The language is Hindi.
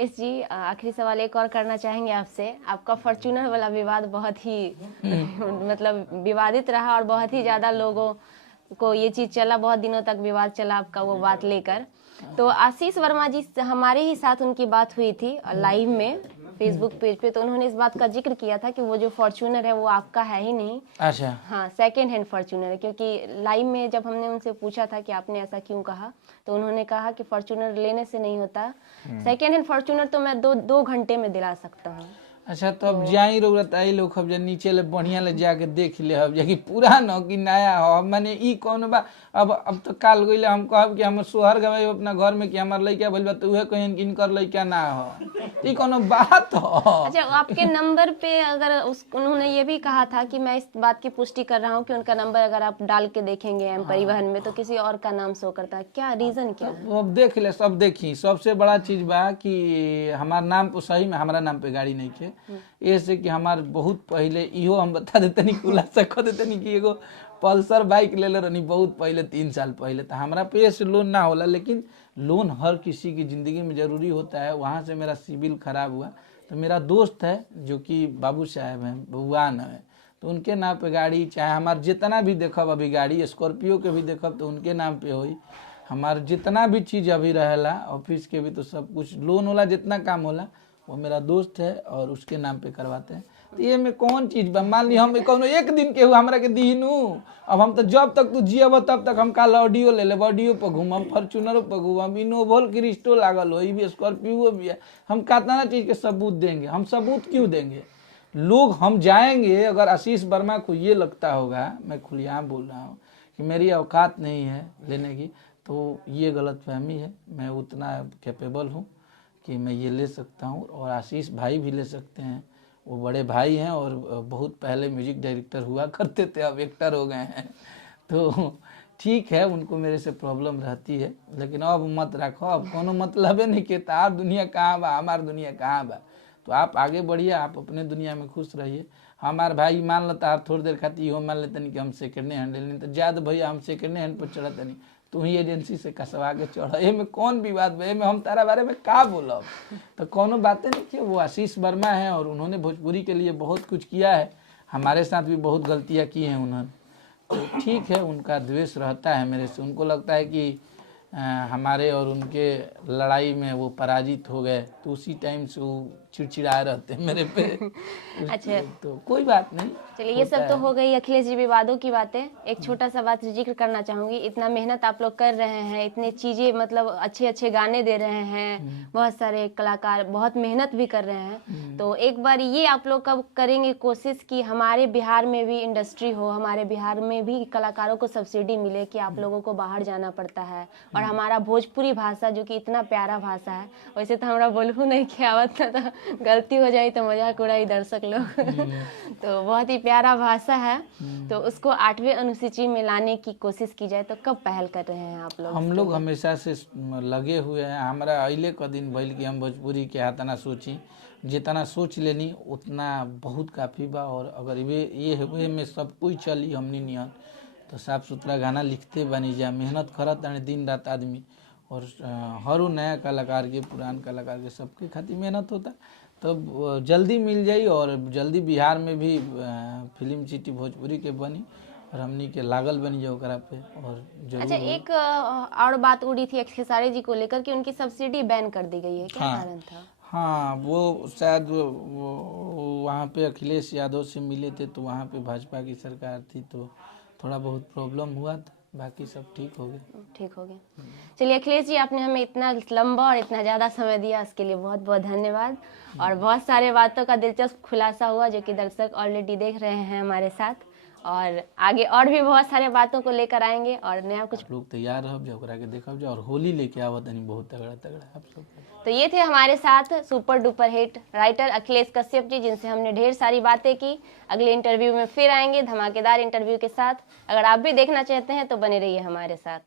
अखिलेश जी, आखिरी सवाल एक और करना चाहेंगे आपसे। आपका फॉर्च्यूनर वाला विवाद बहुत ही मतलब विवादित रहा और बहुत ही ज़्यादा लोगों को ये चीज़ चला, बहुत दिनों तक विवाद चला आपका वो बात लेकर। तो आशीष वर्मा जी, हमारे ही साथ उनकी बात हुई थी लाइव में फेसबुक पेज पे, तो उन्होंने इस बात का जिक्र किया था कि वो जो फॉर्च्यूनर है वो आपका है ही नहीं। अच्छा। हाँ, सेकेंड हैंड फॉर्च्यूनर है। क्योंकि लाइव में जब हमने उनसे पूछा था कि आपने ऐसा क्यों कहा, तो उन्होंने कहा कि फॉर्च्यूनर लेने से नहीं होता, सेकेंड हैंड फॉर्च्यूनर तो मैं दो घंटे में दिला सकता हूँ। अच्छा, तो अब जाई रउरत आई लोग अब नीचे ले बढ़िया ले जाके देख ले अब कि पुरान हो कि नया हो। माने ई कौन बा, अब तो काल गइले हम कहब कि हमर सोहर गवाई अपना घर में कि हमर लइका भइल बा, तो उहे कहिन कि इनकर लइका ना हो। ई कोनो बात हो? अच्छा, आपके नंबर पे अगर उन्होंने ये भी कहा था कि मैं इस बात की पुष्टि कर रहा हूँ कि उनका नंबर अगर आप डाल के देखेंगे एम परिवहन में तो किसी और का नाम शो करता है, क्या रीजन क्या है? अब देख ले, सब देखी। सबसे बड़ा चीज बा कि हमार नाम पे, सही में हमारा नाम पे गाड़ी नहीं के, ऐसे कि हमार बहुत पहले इहो हम बता देते नहीं, खुलासा कर देते नहीं कि एगो पल्सर बाइक ले ले रहनी बहुत पहले, 3 साल पहले। तो हमारा पे ऐसे लोन ना होला, लेकिन लोन हर किसी की ज़िंदगी में ज़रूरी होता है। वहाँ से मेरा सिविल खराब हुआ, तो मेरा दोस्त है जो कि बाबू साहब हैं, भगवान है, तो उनके नाम पे गाड़ी, चाहे हमार जितना भी देखब अभी गाड़ी स्कॉर्पियो के भी देखब तो उनके नाम पे होई। हमार जितना भी चीज़ अभी रहेला ऑफिस के भी, तो सब कुछ लोन होला, जितना काम होला वो मेरा दोस्त है और उसके नाम पे करवाते हैं। तो ये में कौन चीज़ बा? मान ली हम कौनो एक दिन के हुआ हमरा के दीनू, अब हम तो जब तक तू जियब तब तक हम काल ऑडियो ले लेब, ऑडियो पर घूमम, फॉर्चूनर पर घूमम, इनोवल क्रिस्टो लागल हो, भी स्कॉर्पियो भी है। हम कितना चीज़ के सबूत देंगे? हम सबूत क्यों देंगे? लोग हम जाएंगे, अगर आशीष वर्मा को ये लगता होगा, मैं खुलेआम बोल रहा हूँ, कि मेरी औकात नहीं है लेने की, तो ये गलतफहमी है। मैं उतना कैपेबल हूँ कि मैं ये ले सकता हूँ, और आशीष भाई भी ले सकते हैं। वो बड़े भाई हैं और बहुत पहले म्यूजिक डायरेक्टर हुआ करते थे, अब एक्टर हो गए हैं। तो ठीक है, उनको मेरे से प्रॉब्लम रहती है, लेकिन अब मत रखो, अब कोनो मतलब नहीं कि तार दुनिया कहाँ बा, हमार दुनिया कहाँ बा। तो आप आगे बढ़िए, आप अपने दुनिया में खुश रहिए। हमार भाई मान लेता है थोड़ी देर खाती इहो मान लेते नहीं कि हम सेकेंड हैंड लेनी, तो ज्यादा भैया हम सेकेंड हैंड पर चढ़ते नहीं, तू ही एजेंसी से कसवा के चढ़। में कौन विवाद बा? में हम तारा बारे में का बोलब? तो कोनो बातें नहीं कि वो आशीष वर्मा है और उन्होंने भोजपुरी के लिए बहुत कुछ किया है, हमारे साथ भी बहुत गलतियाँ की हैं उन्होंने। तो ठीक है, उनका द्वेष रहता है मेरे से, उनको लगता है कि हमारे और उनके लड़ाई में वो पराजित हो गए, तो उसी टाइम से वो चिड़चिड़ाए रहते हैं मेरे पे। अच्छा, तो कोई बात नहीं, चलिए ये सब तो हो गई अखिलेश जी विवादों की बातें। एक छोटा सा बात जिक्र करना चाहूंगी। इतना मेहनत आप लोग कर रहे हैं, इतने चीजें मतलब अच्छे अच्छे गाने दे रहे हैं, बहुत सारे कलाकार बहुत मेहनत भी कर रहे हैं, तो एक बार ये आप लोग कब करेंगे कोशिश कि हमारे बिहार में भी इंडस्ट्री हो, हमारे बिहार में भी कलाकारों को सब्सिडी मिले, कि आप लोगों को बाहर जाना पड़ता है और हमारा भोजपुरी भाषा जो कि इतना प्यारा भाषा है, वैसे तो हमारा बोलू नहीं कि आवत ना, तो गलती हो जाए तो मजाक उड़ाई दर्शक लोग। तो बहुत ही प्यारा भाषा है, तो उसको 8वें अनुसूची में लाने की कोशिश की जाए, तो कब पहल कर रहे हैं आप लोग? हम लोग हमेशा से लगे हुए हैं। हमारा अइले का दिन भइल कि हम भोजपुरी के हाथना सोची, जितना सोच लेनी उतना बहुत काफ़ी बा। और अगर ये में सब कोई चली हमनी नियन, तो साफ सुथरा गाना लिखते बनी जा, मेहनत करत है दिन रात आदमी। और हर नया कलाकार के, पुरान कलाकार के, सबके खातिर मेहनत होता, तो जल्दी मिल जाई। और जल्दी बिहार में भी फिल्म सिटी भोजपुरी के बनी और हमनी के लागल बनी जाओ करा पे। और अच्छा, एक और बात उड़ी थी खेसारी जी को लेकर कि उनकी सब्सिडी बैन कर दी गई है, क्या कारण था? हाँ, वो शायद वहाँ पे अखिलेश यादव से मिले थे, तो वहाँ पे भाजपा की सरकार थी, तो थोड़ा बहुत प्रॉब्लम हुआ था, बाकी सब ठीक हो गया। ठीक हो गया। चलिए अखिलेश जी, आपने हमें इतना लंबा और इतना ज़्यादा समय दिया, उसके लिए बहुत बहुत धन्यवाद। और बहुत सारे बातों का दिलचस्प खुलासा हुआ जो कि दर्शक ऑलरेडी देख रहे हैं हमारे साथ, और आगे और भी बहुत सारे बातों को लेकर आएंगे और नया कुछ लोग तैयार रह जाओ, के देखब जाओ, और होली लेके आवत नहीं बहुत तगड़ा तगड़ा आप सब। तो ये थे हमारे साथ super duper hit writer Akhilesh Kashyap ji, जिनसे हमने ढेर सारी बातें की। अगले इंटरव्यू में फिर आएंगे धमाकेदार इंटरव्यू के साथ। अगर आप भी देखना चाहते हैं तो बने रहिए हमारे साथ।